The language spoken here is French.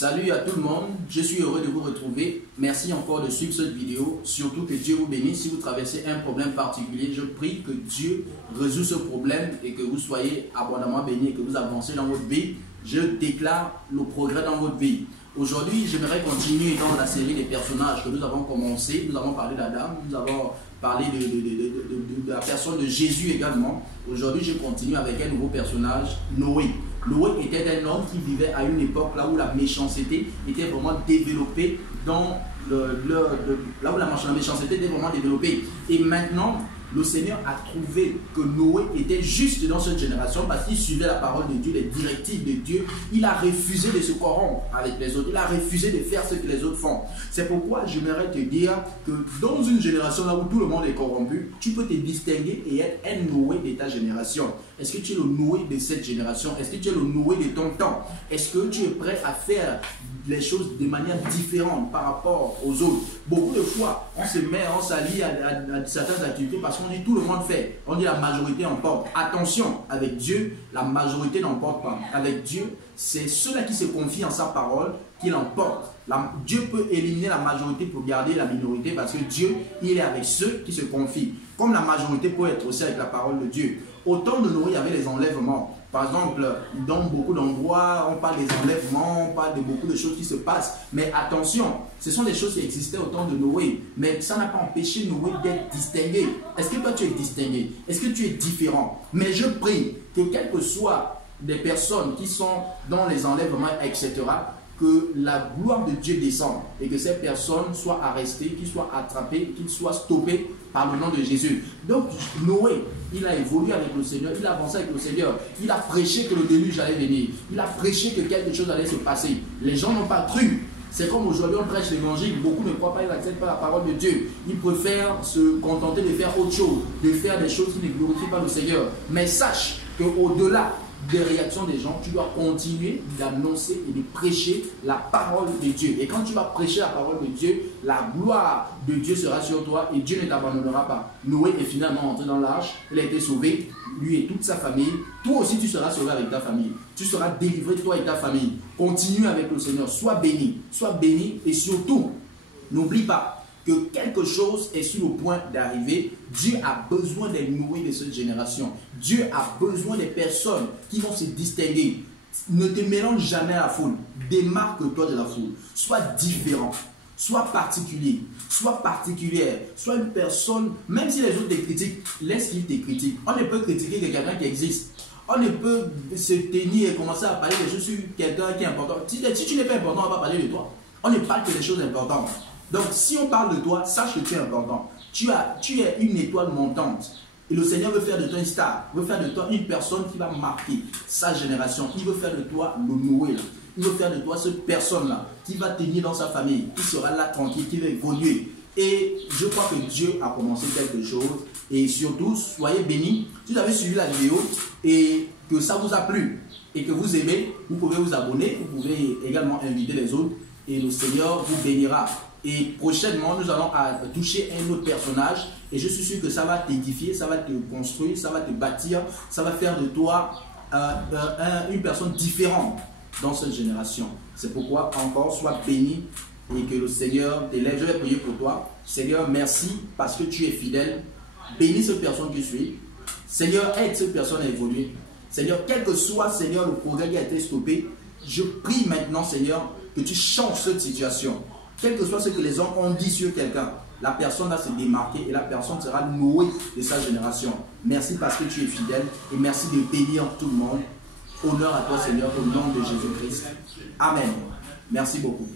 Salut à tout le monde, je suis heureux de vous retrouver. Merci encore de suivre cette vidéo. Surtout que Dieu vous bénisse. Si vous traversez un problème particulier, je prie que Dieu résout ce problème et que vous soyez abondamment bénis et que vous avancez dans votre vie. Je déclare le progrès dans votre vie. Aujourd'hui, j'aimerais continuer dans la série des personnages que nous avons commencé. Nous avons parlé d'Adam, nous avons parlé de la personne de Jésus également. Aujourd'hui, je continue avec un nouveau personnage, Noé. Noé était un homme qui vivait à une époque là où la méchanceté était vraiment développée là où la méchanceté était vraiment développée. Et maintenant, le Seigneur a trouvé que Noé était juste dans cette génération parce qu'il suivait la parole de Dieu, les directives de Dieu. Il a refusé de se corrompre avec les autres. Il a refusé de faire ce que les autres font. C'est pourquoi j'aimerais te dire que dans une génération là où tout le monde est corrompu, tu peux te distinguer et être un Noé de ta génération. Est-ce que tu es le Noé de cette génération? Est-ce que tu es le Noé de ton temps? Est-ce que tu es prêt à faire les choses de manière différente par rapport aux autres? Beaucoup de fois, on s'allie à certaines activités parce qu'on dit tout le monde fait. On dit la majorité emporte. Attention, avec Dieu, la majorité n'emporte pas. Avec Dieu, c'est ceux-là qui se confient en sa parole qui l'emportent. Dieu peut éliminer la majorité pour garder la minorité parce que Dieu, il est avec ceux qui se confient. Comme la majorité peut être aussi avec la parole de Dieu. Au temps de Noé, il y avait les enlèvements. Par exemple, dans beaucoup d'endroits, on parle des enlèvements, on parle de beaucoup de choses qui se passent. Mais attention, ce sont des choses qui existaient au temps de Noé. Mais ça n'a pas empêché Noé d'être distingué. Est-ce que toi tu es distingué? Est-ce que tu es différent? Mais je prie que quelles que soient des personnes qui sont dans les enlèvements, etc., que la gloire de Dieu descende et que ces personnes soient arrêtées, qu'ils soient attrapées, qu'ils soient stoppées par le nom de Jésus. Donc Noé, il a évolué avec le Seigneur, il a avancé avec le Seigneur, il a prêché que le déluge allait venir, il a prêché que quelque chose allait se passer. Les gens n'ont pas cru. C'est comme aujourd'hui on prêche l'évangile, beaucoup ne croient pas, ils n'acceptent pas la parole de Dieu. Ils préfèrent se contenter de faire autre chose, de faire des choses qui ne glorifient pas le Seigneur. Mais sache qu'au-delà des réactions des gens, tu dois continuer d'annoncer et de prêcher la parole de Dieu. Et quand tu vas prêcher la parole de Dieu, la gloire de Dieu sera sur toi et Dieu ne t'abandonnera pas. Noé est finalement entré dans l'arche, il a été sauvé, lui et toute sa famille. Toi aussi tu seras sauvé avec ta famille. Tu seras délivré, toi et ta famille. Continue avec le Seigneur, sois béni et surtout, n'oublie pas que quelque chose est sur le point d'arriver. Dieu a besoin des Noé de cette génération. Dieu a besoin des personnes qui vont se distinguer. Ne te mélange jamais à la foule. Démarque-toi de la foule. Sois différent. Sois particulier. Sois particulière. Sois une personne, même si les autres te critiquent, laisse qu'ils te critiquent. On ne peut critiquer que quelqu'un qui existe. On ne peut se tenir et commencer à parler des choses sur quelqu'un qui est important. Si tu n'es pas important, on va pas parler de toi. On ne parle que des choses importantes. Donc, si on parle de toi, sache que tu es important. Tu es une étoile montante. Et le Seigneur veut faire de toi une star. Il veut faire de toi une personne qui va marquer sa génération. Il veut faire de toi le Noé. Il veut faire de toi cette personne-là qui va tenir dans sa famille, qui sera là tranquille, qui va évoluer. Et je crois que Dieu a commencé quelque chose. Et surtout, soyez bénis. Si vous avez suivi la vidéo et que ça vous a plu et que vous aimez, vous pouvez vous abonner. Vous pouvez également inviter les autres. Et le Seigneur vous bénira. Et prochainement, nous allons toucher un autre personnage. Et je suis sûr que ça va t'édifier, ça va te construire, ça va te bâtir. Ça va faire de toi une personne différente dans cette génération. C'est pourquoi encore, sois béni et que le Seigneur t'élève. Je vais prier pour toi. Seigneur, merci parce que tu es fidèle. Bénis cette personne qui suit. Seigneur, aide cette personne à évoluer. Seigneur, quel que soit, Seigneur, le progrès qui a été stoppé, je prie maintenant, Seigneur, que tu changes cette situation. Quel que soit ce que les hommes ont dit sur quelqu'un, la personne va se démarquer et la personne sera Noé de sa génération. Merci parce que tu es fidèle et merci de bénir tout le monde. Honneur à toi, Seigneur, au nom de Jésus-Christ. Amen. Merci beaucoup.